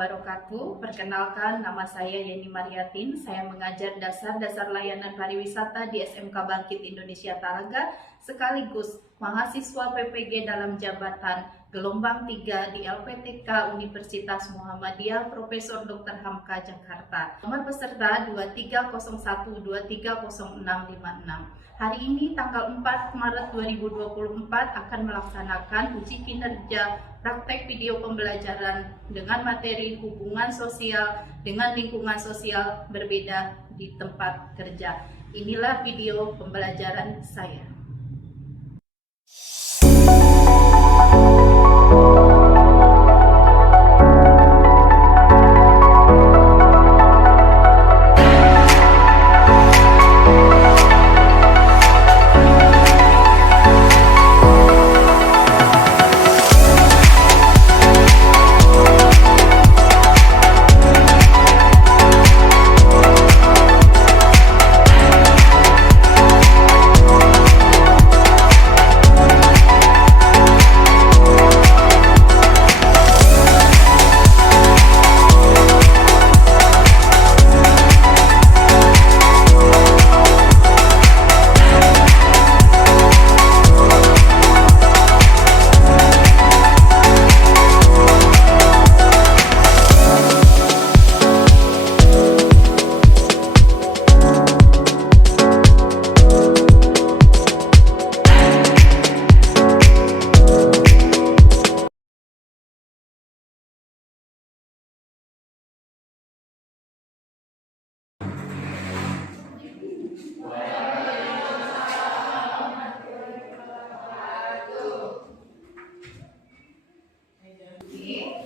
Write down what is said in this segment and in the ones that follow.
wabarakatuh. Perkenalkan, nama saya Yeni Mariatin. Saya mengajar dasar-dasar layanan pariwisata di SMK Bangkit Indonesia Talaga, sekaligus mahasiswa PPG dalam jabatan gelombang 3 di LPTK Universitas Muhammadiyah Profesor Dr. Hamka Jakarta. Nomor peserta 2301230656. Hari ini tanggal 4 Maret 2024 akan melaksanakan uji kinerja praktek video pembelajaran dengan materi hubungan sosial dengan lingkungan sosial berbeda di tempat kerja. Inilah video pembelajaran saya.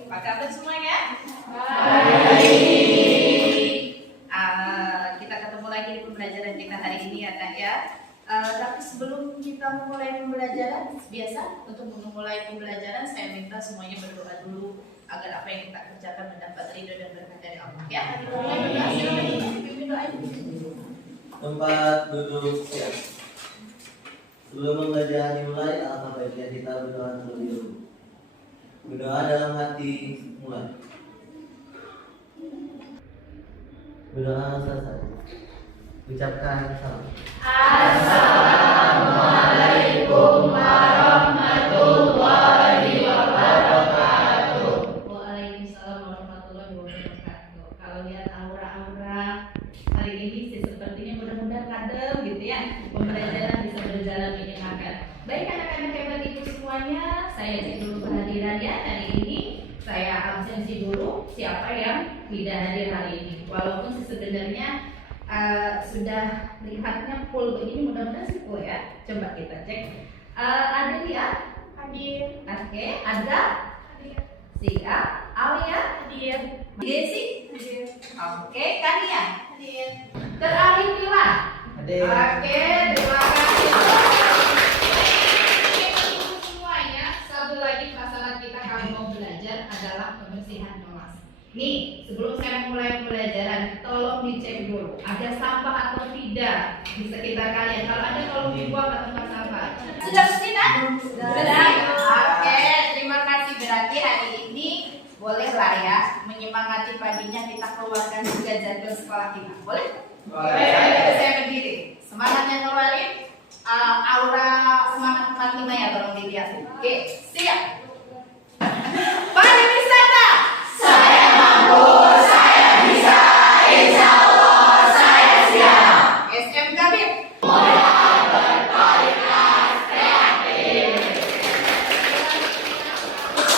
Apa kabar semuanya? Kita ketemu lagi di pembelajaran kita hari ini ya Kak ya. Tapi sebelum kita memulai pembelajaran, biasa untuk memulai pembelajaran saya minta semuanya berdoa dulu agar apa yang kita kerjakan mendapat ridho dan berkat dari Allah. Ya, kita mulai berdoa. Silakan pimpin doa. Tempat duduk siap. Sebelum pembelajaran dimulai, alangkah baiknya kita berdoa terlebih dahulu. Berdoa dalam hati mulai. Berdoa selesai. Ucapkan salam. Assalamualaikum warahmatullahi wabarakatuh. Waalaikumsalam warahmatullahi wabarakatuh. Kalau lihat aura-aura hari ini sih sepertinya mudah-mudahan kadang gitu ya, pembelajaran bisa berjalan menyenangkan. Baik anak-anak hebat ibu semuanya, saya izin dulu kehadiran ya hari ini. Saya absensi dulu siapa yang tidak hadir hari ini. Walaupun sebenarnya sudah lihatnya full begini, mudah-mudahan sih full ya. Coba kita cek. Ada dia? Hadir. Oke, ada? Hadir. Siap. Alia? Hadir. Desi? Hadir. Oke, Kania? Hadir. Terakhir Mila? Hadir. Oke, terima kasih. Satu lagi masalah kita kalau mau belajar adalah kebersihan kelas. Nih, sebelum saya mulai pembelajaran, tolong dicek dulu ada sampah atau tidak di sekitar kalian. Kalau ada, tolong dibuang ke tempat sampah. Sudah bersih kan? Sudah. Oke, terima kasih. Berarti hari ini bolehlah ya menyemangati paginya kita keluarkan juga jadwal sekolah kita. Boleh? Boleh. Saya berdiri. Semangatnya keluarin. Aura semangat 45 ya, tolong dilihat. Oke, siap. Pariwisata. Saya mampu, saya bisa, insya Allah saya siap. SMK BIP. Modal berkualitas kreatif.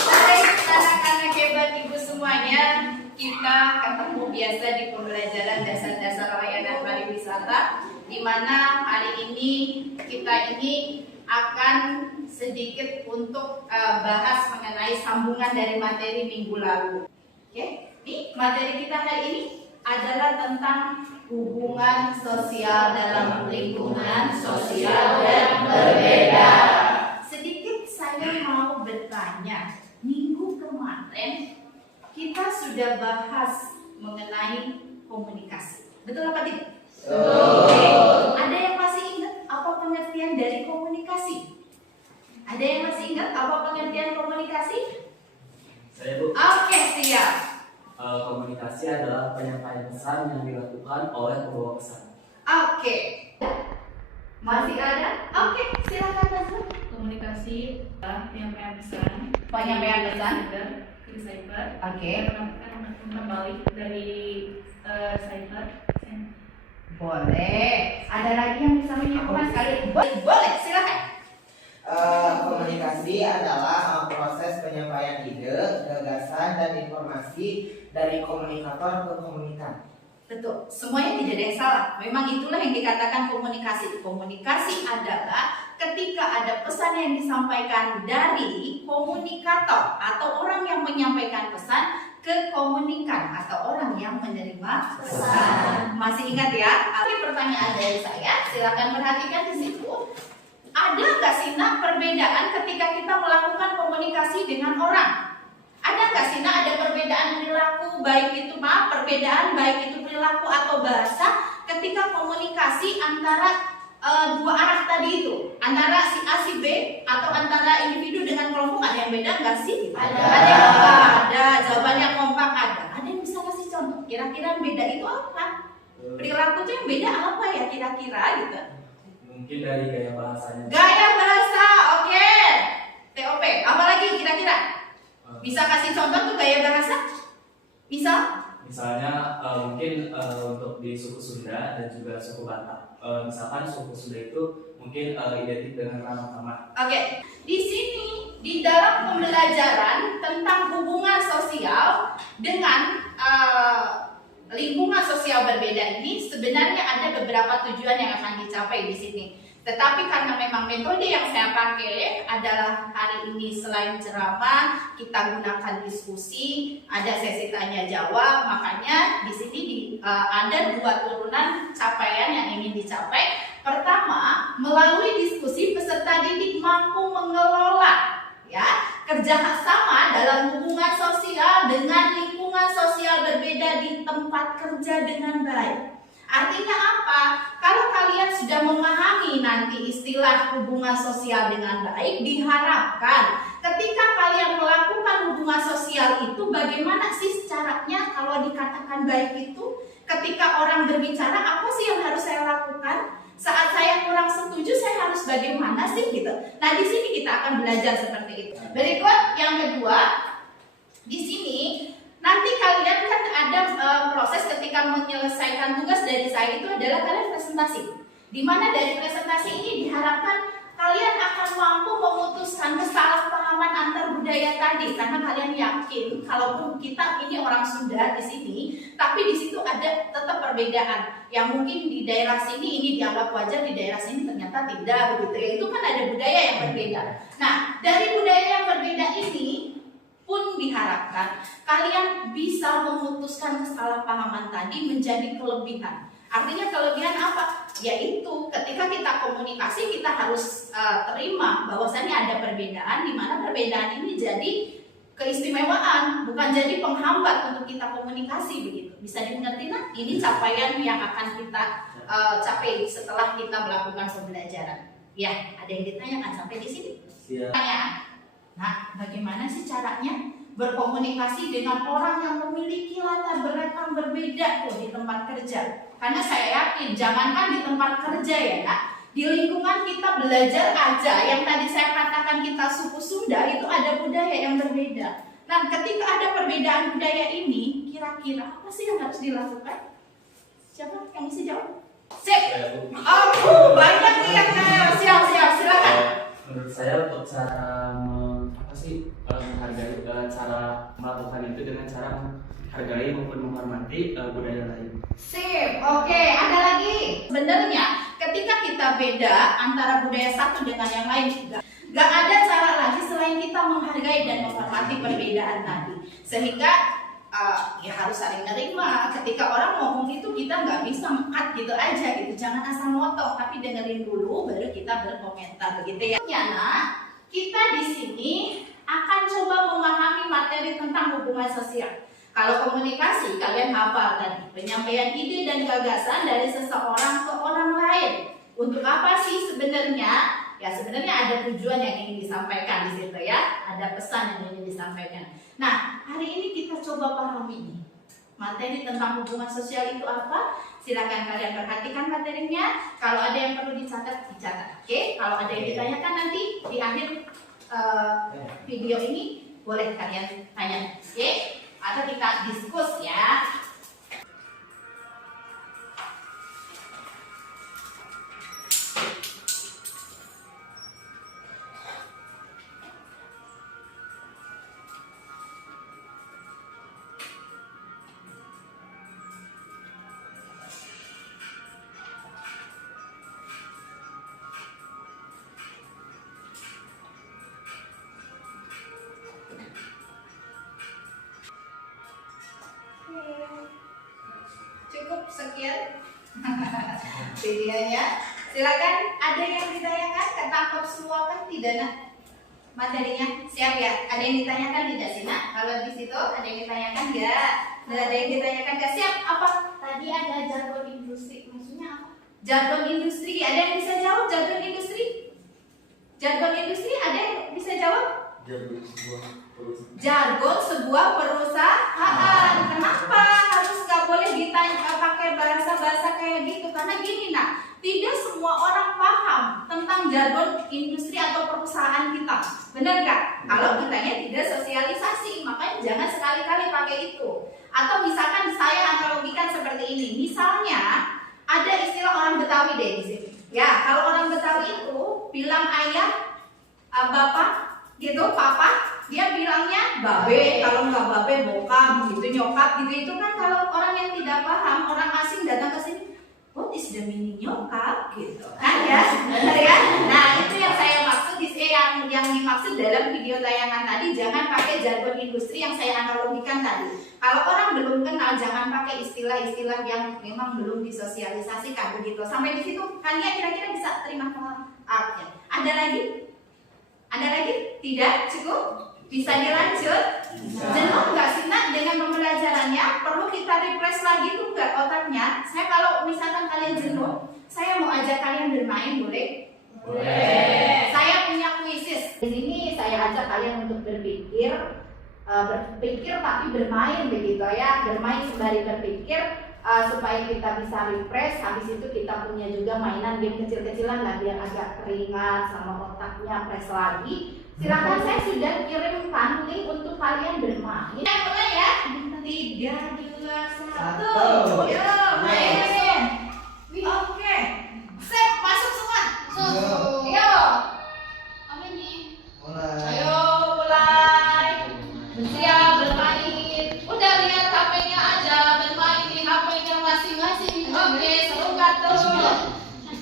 Baik anak-anak hebat ibu semuanya, kita ketemu biasa di pembelajaran dasar-dasar layanan pariwisata, di mana hari ini kita ini akan sedikit untuk bahas mengenai sambungan dari materi minggu lalu. Oke, nih materi kita hari ini adalah tentang hubungan sosial dalam lingkungan sosial dan berbeda. Sedikit saya mau bertanya, minggu kemarin kita sudah bahas mengenai komunikasi. Betul apa tidak? Oke. Ada yang masih ingat apa pengertian dari komunikasi? Ada yang masih ingat apa pengertian komunikasi? Saya Bu. Oke, siap. penyampaian pesan yang dilakukan oleh pembawa pesan. Oke. Masih ada? Oke, silakan Nazla. Komunikasi, penyampaian pesan, Penyampaian pesan. di cyber. Oke. Kembali dari cyber. Boleh. Ada lagi yang bisa menyimpulkan sekali? Boleh, silakan. Komunikasi adalah proses penyampaian ide, gagasan, dan informasi dari komunikator ke komunikan. Betul, semuanya tidak ada yang salah. Memang itulah yang dikatakan komunikasi. Komunikasi adalah ketika ada pesan yang disampaikan dari komunikator atau orang yang menyampaikan pesan ke komunikan atau orang yang menerima pesan. Masih ingat ya? Ini pertanyaan dari saya. Silakan perhatikan di situ. Ada nggak sih nak perbedaan ketika kita melakukan komunikasi dengan orang? Ada nggak sih nak ada perbedaan perilaku perbedaan baik itu perilaku atau bahasa ketika komunikasi antara dua arah tadi itu, antara si A si B atau antara individu dengan kelompok, ada yang beda nggak sih? Ada yang ada. Jawabannya kompak ada. Ada yang bisa kasih contoh? Kira-kira yang beda itu apa? Perilaku itu yang beda apa ya kira-kira gitu? Mungkin dari gaya bahasanya. Gaya bahasa, oke. TOP, apa lagi kira-kira? Bisa kasih contoh tuh gaya bahasa? Bisa? Misalnya mungkin untuk di suku Sunda dan juga suku Batak. Misalkan suku Sunda itu mungkin identik dengan ramah tamah. Oke. Di sini di dalam pembelajaran tentang hubungan sosial dengan lingkungan sosial berbeda ini sebenarnya ada beberapa tujuan yang akan dicapai di sini. Tetapi karena memang metode yang saya pakai adalah hari ini selain ceramah kita gunakan diskusi, ada sesi tanya jawab, makanya di sini ada dua turunan capaian yang ingin dicapai. Pertama, melalui diskusi peserta didik mampu mengelola kerja sama dalam hubungan sosial dengan lingkungan sosial berbeda di tempat kerja dengan baik. Artinya apa? Kalau kalian sudah memahami nanti istilah hubungan sosial dengan baik, diharapkan ketika kalian melakukan hubungan sosial itu bagaimana sih caranya kalau dikatakan baik itu? Ketika orang berbicara, apa sih yang harus saya lakukan? Saat saya kurang setuju, saya harus bagaimana sih gitu. Nah, di sini kita akan belajar seperti itu. Berikut yang kedua, di sini nanti kalian kan ada proses ketika menyelesaikan tugas dari saya itu adalah kalian presentasi. Di mana dari presentasi ini diharapkan kalian akan mampu memutuskan kesalahpahaman antar budaya tadi, karena kalian yakin kalaupun kita ini orang Sunda di sini, tapi di situ ada tetap perbedaan. Yang mungkin di daerah sini ini dianggap wajar, di daerah sini ternyata tidak begitu ya. Itu kan ada budaya yang berbeda. Nah, dari budaya yang berbeda ini pun diharapkan kalian bisa memutuskan kesalahpahaman tadi menjadi kelebihan. Artinya kelebihan apa? Yaitu ketika kita komunikasi kita harus terima bahwasannya ada perbedaan, di mana perbedaan ini jadi keistimewaan, bukan jadi penghambat untuk kita komunikasi begitu. Bisa dimengerti nah? Ini capaian yang akan kita capai setelah kita melakukan pembelajaran. Ya, ada yang ditanyakan sampai di sini? Siap. Pertanyaan. Nah, bagaimana sih caranya berkomunikasi dengan orang yang memiliki latar belakang berbeda tuh di tempat kerja? Karena saya yakin, jangankan di tempat kerja ya, Kak, di lingkungan kita belajar aja, yang tadi saya katakan kita suku Sunda itu ada budaya yang berbeda. Nah, ketika ada perbedaan budaya ini, kira-kira apa sih yang harus dilakukan? Siapa yang mesti jawab? Sip. Oh, banyak nih yang siap, silakan. Menurut saya untuk cara menghargai cara melakukan itu dengan cara menghargai maupun menghormati budaya lain. Sip, oke, ada lagi. Sebenarnya ketika kita beda antara budaya satu dengan yang lain juga, gak ada cara lagi selain kita menghargai dan menghormati perbedaan tadi. Sehingga ya harus saling nerima. Ketika orang ngomong itu kita nggak bisa cut gitu aja gitu. Jangan asal motong, tapi dengerin dulu baru kita berkomentar begitu ya. Nah, kita di sini akan coba memahami materi tentang hubungan sosial. Kalau komunikasi, kalian hafal tadi penyampaian ide dan gagasan dari seseorang ke orang lain. Untuk apa sih sebenarnya? Ya sebenarnya ada tujuan yang ingin disampaikan di situ ya. Ada pesan yang ingin disampaikan. Nah, hari ini kita coba pahami nih. materi tentang hubungan sosial itu apa. Silakan kalian perhatikan materinya. Kalau ada yang perlu dicatat, dicatat. Oke? Kalau ada yang ditanyakan nanti di akhir video ini boleh kalian tanya. Oke? Atau kita diskus ya. Cukup sekian videonya. Silakan, ada yang ditanyakan? Ketangkap semua kan tidak nak materinya? Siap ya? Ada yang ditanyakan tidak sih nak? Kalau di situ ada yang ditanyakan nggak? Ada yang ditanyakan nggak? Siap? Apa? Tadi ada jargon industri, maksudnya apa? Jargon industri, ada yang bisa jawab jargon industri? Jargon industri ada yang bisa jawab? Jargon sebuah perusahaan. Kenapa harus nggak boleh ditanya pakai bahasa kayak gitu? Karena gini nak, tidak semua orang paham tentang jargon industri atau perusahaan kita. Benar nggak? Kalau kitanya tidak sosialisasi, makanya jangan sekali-kali pakai itu. Atau misalkan saya analogikan seperti ini. Misalnya ada istilah orang Betawi deh di sini. Ya, kalau orang Betawi itu bilang ayah, bapak, gitu, papa, dia bilangnya babe, kalau nggak babe bokap, gitu, nyokap, gitu. Itu kan kalau orang yang tidak paham, orang asing datang ke sini, what is the meaning nyokap, gitu kan ya, benar ya? Nah itu yang saya maksud, yang dimaksud dalam video tayangan tadi, jangan pakai jargon industri yang saya analogikan tadi. Kalau orang belum kenal, jangan pakai istilah-istilah yang memang belum disosialisasikan begitu. Sampai di situ, kalian kira-kira bisa terima ya. Ada lagi? Ada lagi? Tidak? Cukup? Bisa dilanjut? Jenuh nggak sih nak dengan pembelajarannya? Perlu kita refresh lagi tuh nggak otaknya? Saya kalau misalkan kalian jenuh, saya mau ajak kalian bermain, boleh? Boleh. Saya punya kuisis. Di sini saya ajak kalian untuk berpikir tapi bermain begitu ya. Bermain sembari berpikir supaya kita bisa refresh. Habis itu kita punya juga mainan game kecil-kecilan lah biar agak keringat sama otaknya fresh lagi. Silakan, saya sudah kirimkan link untuk kalian bermain. Kita mulai ya. 3, 2, 1. Yo, main. Oke. Set, masuk semua. Yo. Apa ini? Ayo mulai. Siap bermain. Udah lihat HP-nya aja, bermain di HP-nya masing-masing. Oke, seru gak tuh?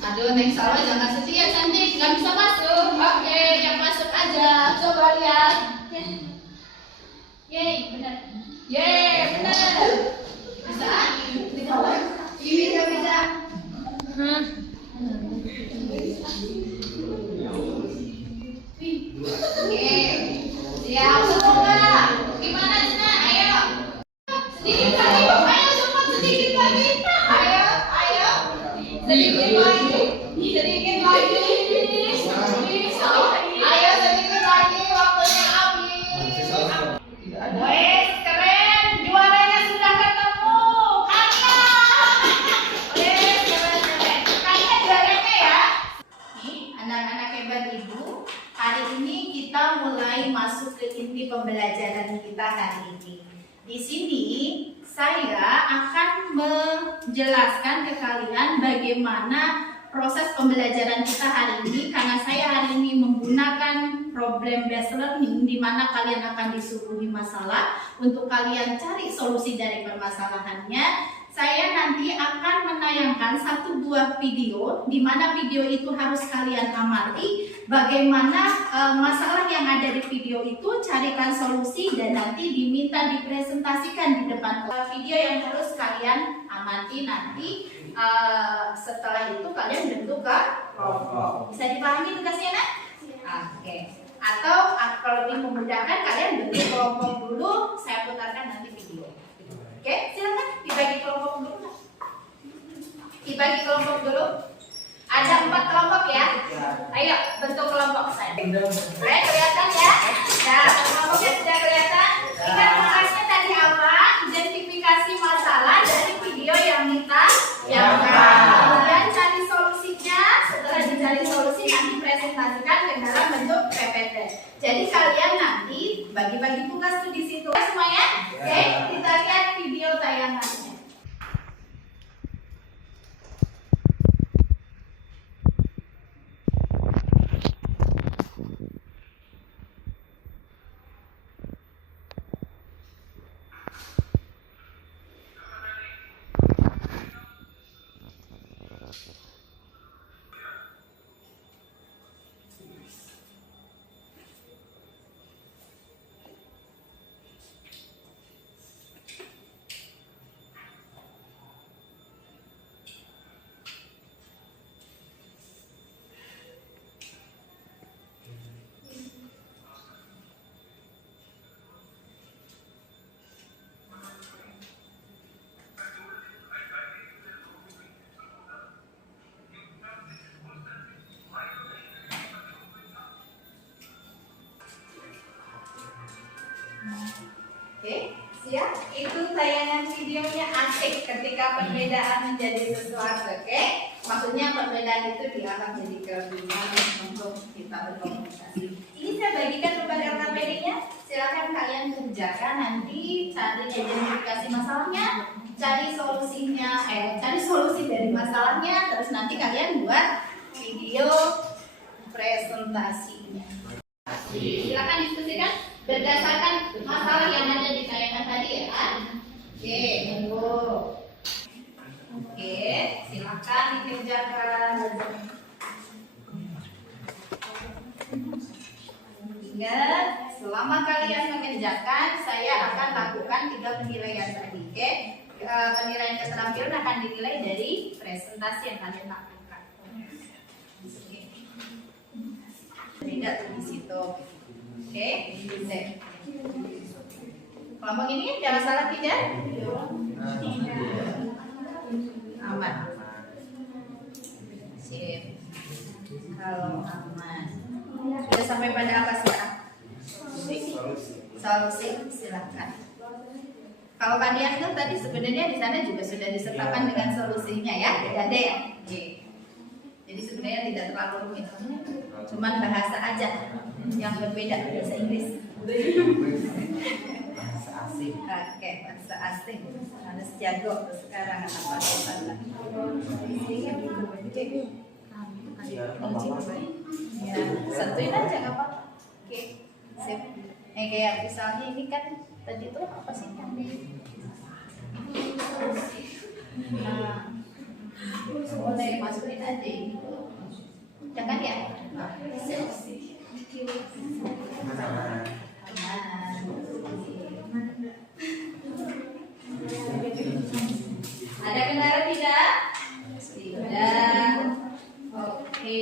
Aduh, Neng Salwa jangan sedih ya cantik, nggak bisa masuk. Oke, yang masuk aja. Coba lihat. Yeay, benar. Yeay, benar. Bisa? Bisa, bisa. Oke, siap semua. Gimana Cina? Ayo. Sedikit lagi, ayo cepat sedikit lagi. Ayo, ayo. Sedikit lagi. Sedikit lagi. Ayo sedikit lagi, waktunya habis. Wes, keren. Juaranya sudah ketemu. Wes, keren. Kalian juaranya ya. Nih, anak-anak hebat ibu. Hari ini kita mulai masuk ke inti pembelajaran kita hari ini. Di sini saya akan menjelaskan ke kalian bagaimana proses pembelajaran kita hari ini, karena saya hari ini menggunakan problem based learning di mana kalian akan disuguhi masalah untuk kalian cari solusi dari permasalahannya. Saya nanti akan menayangkan 1 buah video di mana video itu harus kalian amati bagaimana masalah yang ada di video itu, carikan solusi dan nanti diminta dipresentasikan di depan video yang harus kalian amati nanti. Setelah itu kalian bentuk ke kelompok. Bisa dipahami tugasnya nak? Oke. Atau kalau lebih memudahkan kalian bentuk kelompok dulu, saya putarkan nanti video. Oke, silakan dibagi kelompok dulu. Dibagi kelompok dulu. Ada 4 kelompok ya. Ayo bentuk kelompok saya. Boleh kelihatan ya? Nah, kelompoknya sudah kelihatan. Ingat tugasnya tadi apa? Identifikasi masalah yang minta? Yang kemudian cari solusinya. Setelah dicari solusi nanti presentasikan ke dalam bentuk PPT. Jadi kalian nanti bagi-bagi tugas tuh di situ semuanya. Oke, kita lihat video tayangannya. Oke, siap? Itu tayangan videonya asik ketika perbedaan menjadi sesuatu, oke? Maksudnya perbedaan itu dianggap jadi kelebihan untuk kita berkomunikasi. Ini saya bagikan kepada KPD-nya. Silakan kalian kerjakan nanti, cari identifikasi masalahnya, cari solusinya, cari solusi dari masalahnya, terus nanti kalian buat video presentasinya. Silakan diskusikan berdasarkan masalah yang ada di tayangan tadi ya. Oke, tunggu. Oke, silakan dikerjakan. Ingat, selama kalian mengerjakan, saya akan lakukan 3 penilaian tadi. Oke, penilaian keterampilan akan dinilai dari presentasi yang kalian lakukan. Oke. Tidak di situ. Oke, kelompok ini jangan salah tidak? Aman. Sip. Kalau aman. Sudah sampai pada apa sekarang? Solusi. Silakan. Kalau kalian tuh tadi sebenarnya di sana juga sudah disertakan dengan solusinya ya, tidak ada ya? Oke. Jadi sebenarnya tidak terlalu rumit. Cuman bahasa aja yang berbeda, bahasa Inggris. Bahasa asing. Oke, bahasa asing harus jago sekarang apa ya, satuin aja nggak apa-apa. Oke, sip. Kayak misalnya ini kan tadi tuh apa sih yang di mulai masukin aja ini. Jangan ya. Ada kendala tidak? Tidak. Oke.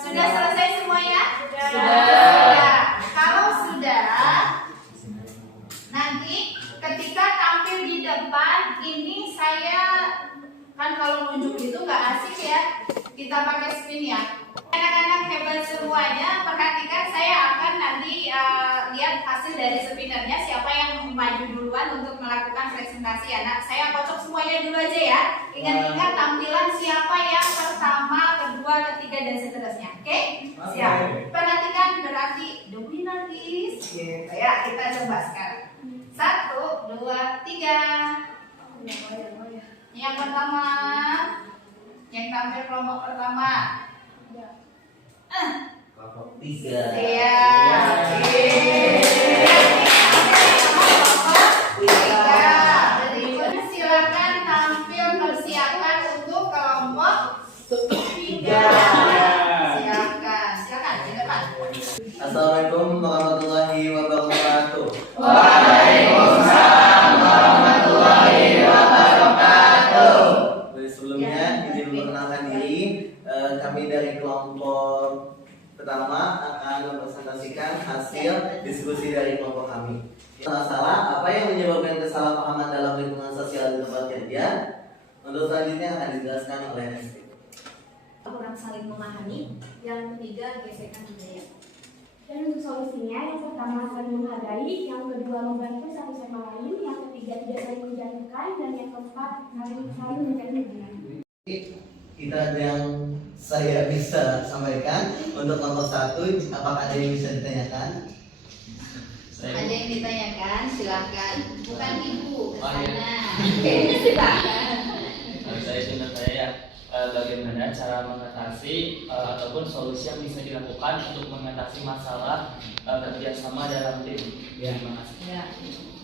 Sudah selesai semuanya? Sudah. Kalau sudah, nanti ketika tampil di depan, ini saya kan kalau nunjuk itu nggak asik ya. Kita pakai spin ya. Anak-anak hebat semuanya, perhatikan saya akan nanti lihat hasil dari spinnernya siapa yang maju duluan untuk melakukan presentasi anak. Saya kocok semuanya dulu aja ya. Ingat-ingat tampilan siapa yang pertama, kedua, ketiga dan seterusnya. Oke? Siap. Perhatikan berarti the winner is gitu ya. Kita coba sekarang. 1, 2, 3. Yang pertama, yang tampil kelompok pertama. Kelompok 3. Iya. Berikutnya silakan tampil persiapan untuk kelompok 3. Silakan di depan. Assalamualaikum warahmatullahi wabarakatuh. Waalaikumsalam warahmatullahi wabarakatuh. Sebelumnya izin memperkenalkan diri. Kami dari kelompok pertama akan mempresentasikan hasil dari kelompok kami. Salah apa yang menyebabkan kesalahpahaman dalam lingkungan sosial di tempat kerja? Untuk selanjutnya akan dijelaskan oleh Nesti. Kurang saling memahami. Yang ketiga, gesekan budaya. Dan untuk solusinya, yang pertama saling menghargai, yang kedua membantu satu sama lain, yang ketiga tidak saling menjatuhkan, dan yang keempat saling menjadi hubungan. Kita ada yang saya bisa sampaikan untuk kelompok 1, apakah ada yang bisa ditanyakan? Ada yang ditanyakan, silakan. Bukan ibu, ke Oh, iya. sana. Oke, silakan. Saya ingin bertanya bagaimana cara mengatasi ataupun solusi yang bisa dilakukan untuk mengatasi masalah kerjasama dalam tim. Ya, terima kasih. Ya.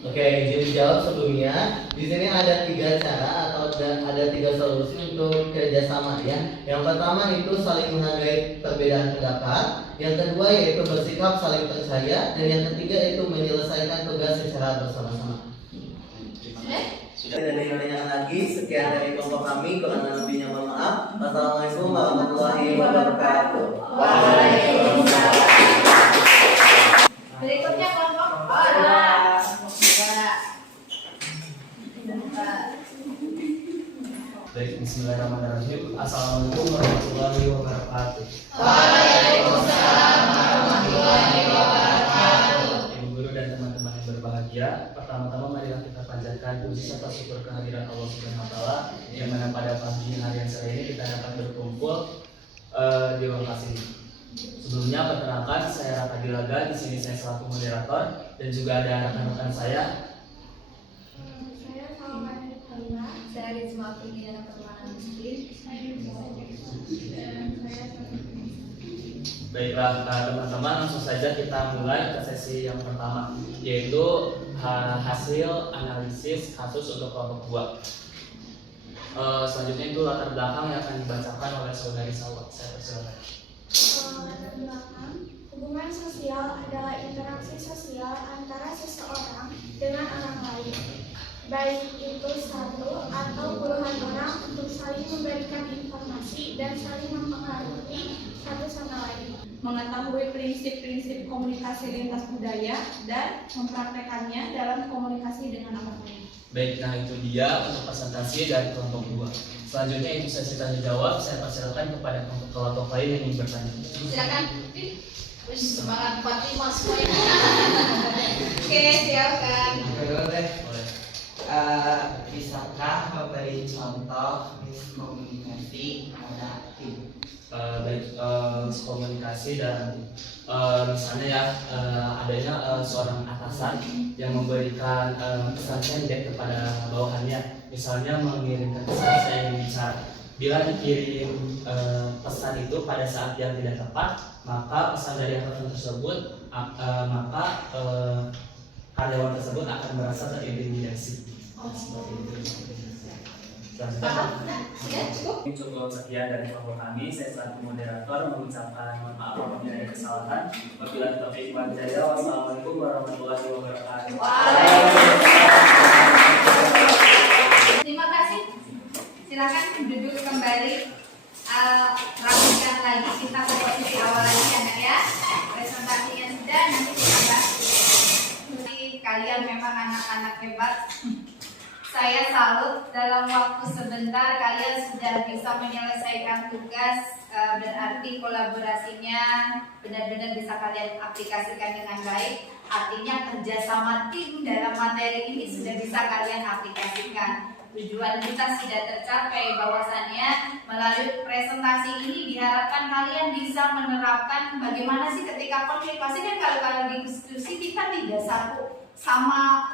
Oke, izin dijawab sebelumnya. Di sini ada 3 cara atau ada 3 solusi untuk kerjasama ya. Yang pertama itu saling menghargai perbedaan pendapat. Yang kedua yaitu bersikap saling percaya. Dan yang ketiga itu menyelesaikan tugas secara bersama-sama. Sudah. Tidak ada yang menanyakan lagi. Sekian dari kelompok kami. Kurang lebihnya mohon maaf. Wassalamualaikum warahmatullahi wabarakatuh. Waalaikumsalam. Berikutnya kelompok orang. Baik, bismillahirrahmanirrahim. Assalamualaikum warahmatullahi wabarakatuh. Waalaikumsalam warahmatullahi wabarakatuh. Ibu guru dan teman-teman yang berbahagia, pertama-tama marilah kita panjatkan puji serta syukur kehadiran Allah Subhanahu wa taala yang mana pada pagi hari yang sore ini kita dapat berkumpul di lokasi ini. Sebelumnya perkenalkan, saya Raka Dilaga, di sini saya selaku moderator dan juga ada rekan-rekan saya. Saya Salman Alina. Saya Rizma Fitriana Permana Muslim. Baiklah teman-teman, langsung saja kita mulai ke sesi yang pertama, yaitu hasil analisis kasus untuk kelompok 2. Selanjutnya itu latar belakang yang akan dibacakan oleh saudari Sawat. Saya persilakan. Latar belakang, hubungan sosial adalah interaksi sosial antara seseorang dengan orang lain, baik itu satu atau puluhan orang untuk saling memberikan informasi dan saling mempengaruhi satu sama lain. Mengetahui prinsip-prinsip komunikasi lintas budaya dan mempraktekannya dalam komunikasi dengan orang lain. Baik, nah itu dia untuk presentasi dari kelompok 2. Selanjutnya itu sesi tanya jawab. Saya persilakan kepada kelompok lain yang ingin bertanya. Silakan. Wih, semangat 45 semuanya. Oke, silakan. Boleh. Bisakah memberi contoh miskomunikasi pada tim? Baik, komunikasi dan misalnya ya adanya seorang atasan yang memberikan pesan pendek kepada bawahannya, misalnya mengirimkan pesan saya yang bicara. Bila dikirim pesan itu pada saat yang tidak tepat, maka pesan dari atasan tersebut maka karyawan tersebut akan merasa terintimidasi. Seperti itu. Paham? Ya, cukup. Cukup sekian dari kelompok kami. Saya selaku moderator mengucapkan mohon maaf apabila ada kesalahan. Wabillahi taufiq wal hidayah. Wassalamualaikum warahmatullahi wabarakatuh. Terima kasih. Silakan duduk kembali. Rapikan lagi kita ke posisi awal lagi ya. Presentasinya sudah, nanti kita bahas. Kalian memang anak-anak hebat. Saya salut, dalam waktu sebentar kalian sudah bisa menyelesaikan tugas, berarti kolaborasinya benar-benar bisa kalian aplikasikan dengan baik. Artinya kerjasama tim dalam materi ini sudah bisa kalian aplikasikan. Tujuan kita sudah tercapai, bahwasannya melalui presentasi ini diharapkan kalian bisa menerapkan bagaimana sih ketika konflik. Pasti kan kalau di diskusi kita tidak satu sama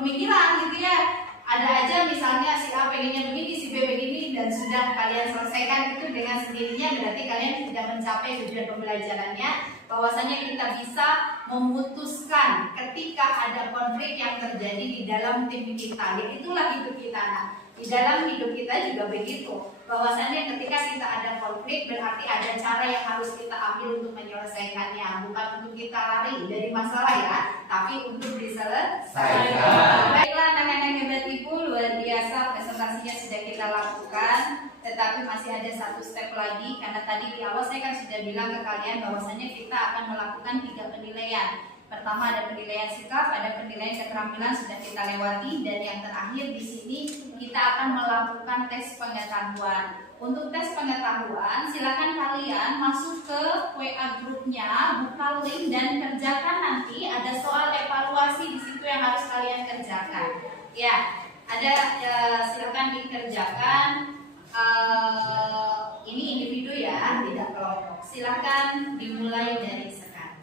pemikiran gitu ya. Ada aja misalnya si A pengennya begini, si B begini, dan sudah kalian selesaikan itu dengan sendirinya, berarti kalian sudah mencapai tujuan pembelajarannya. Bahwasanya kita bisa memutuskan ketika ada konflik yang terjadi di dalam tim kita. Ya, itulah hidup kita. Nah, di dalam hidup kita juga begitu. Bahwasanya ketika kita ada konflik berarti ada cara yang harus kita ambil untuk menyelesaikannya. Bukan untuk kita lari dari masalah ya, tapi untuk diselesaikan. Baiklah anak-anak hebat ibu, luar biasa presentasinya sudah kita lakukan. Tetapi masih ada satu step lagi, karena tadi di awal saya kan sudah bilang ke kalian bahwasanya kita akan melakukan 3 penilaian. Pertama ada penilaian sikap, ada penilaian keterampilan sudah kita lewati, dan yang terakhir di sini kita akan melakukan tes pengetahuan. Untuk tes pengetahuan, silakan kalian masuk ke WA grupnya, buka link dan kerjakan nanti. Ada soal evaluasi di situ yang harus kalian kerjakan. Ya, ada silakan dikerjakan. Ini individu ya, tidak kelompok. Silakan dimulai dari sekarang.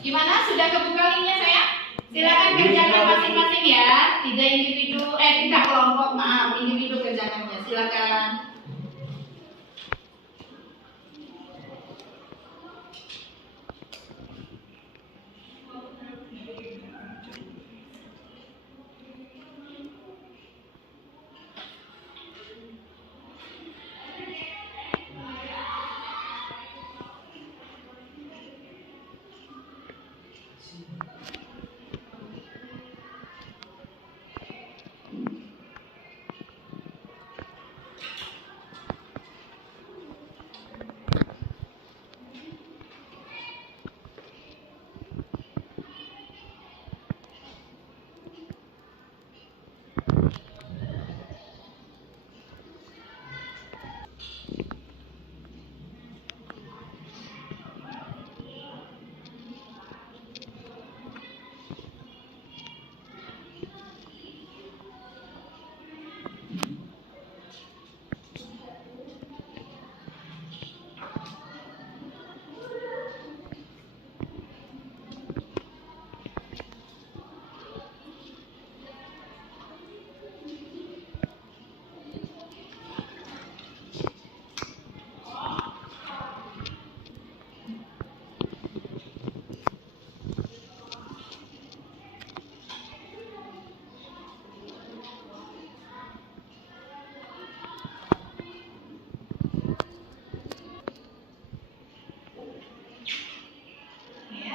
Gimana? Sudah kebuka linknya saya? Silakan kerjakan masing-masing ya. Tidak kelompok, maaf, individu kerjakannya. Silakan.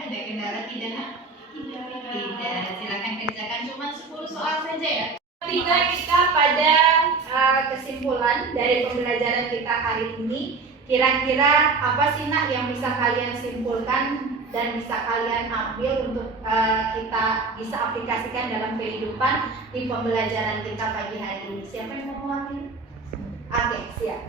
Ada kendala tidak? Tidak. Silakan kerjakan cuma 10 soal saja ya. Kita pada kesimpulan dari pembelajaran kita hari ini, kira-kira apa sih Nak yang bisa kalian simpulkan dan bisa kalian ambil untuk kita bisa aplikasikan dalam kehidupan di pembelajaran kita pagi hari ini? Siapa yang mau mewakili? Oke, siap.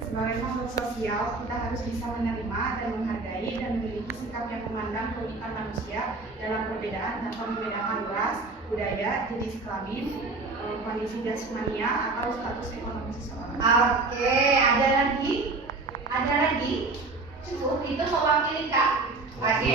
Sebagai makhluk sosial, kita harus bisa menerima dan menghargai dan memiliki sikap yang memandang keunikan manusia dalam perbedaan tanpa membedakan ras, budaya, jenis kelamin, kondisi jasmania atau status ekonomi seseorang. Oke, ada lagi? Ada lagi? Cukup, itu mewakili Kak. Oke,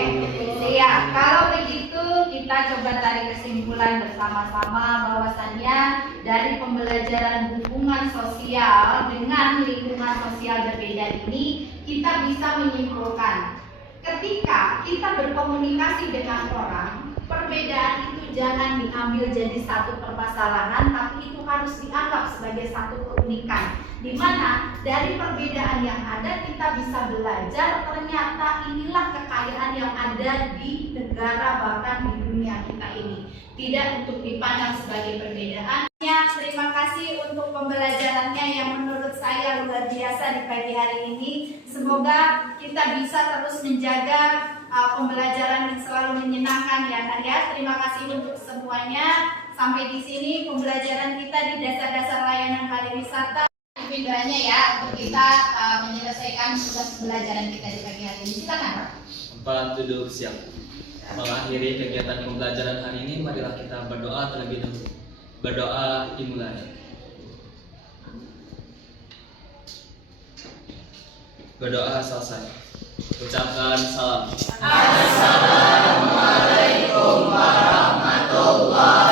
siap. Kalau begitu kita coba tarik kesimpulan bersama-sama bahwasannya dari pembelajaran hubungan sosial dengan lingkungan sosial berbeda ini, kita bisa menyimpulkan ketika kita berkomunikasi dengan orang, perbedaan itu jangan diambil jadi satu permasalahan, tapi itu harus dianggap sebagai satu keunikan, di mana dari perbedaan yang ada kita bisa belajar ternyata inilah kekayaan yang ada di negara bahkan di dunia kita ini, tidak untuk dipandang sebagai perbedaan. Terima kasih untuk pembelajarannya yang menurut saya luar biasa di pagi hari ini. Semoga kita bisa terus menjaga pembelajaran yang selalu menyenangkan ya Kak ya. Terima kasih untuk semuanya. Sampai di sini pembelajaran kita di dasar-dasar layanan pariwisata. Doanya ya untuk kita menyelesaikan tugas pembelajaran kita di pagi hari ini. Silakan Pak. Tempat duduk siap. Mengakhiri kegiatan pembelajaran hari ini, marilah kita berdoa terlebih dahulu. Berdoa dimulai. Berdoa selesai. Ucapkan salam. Assalamualaikum warahmatullahi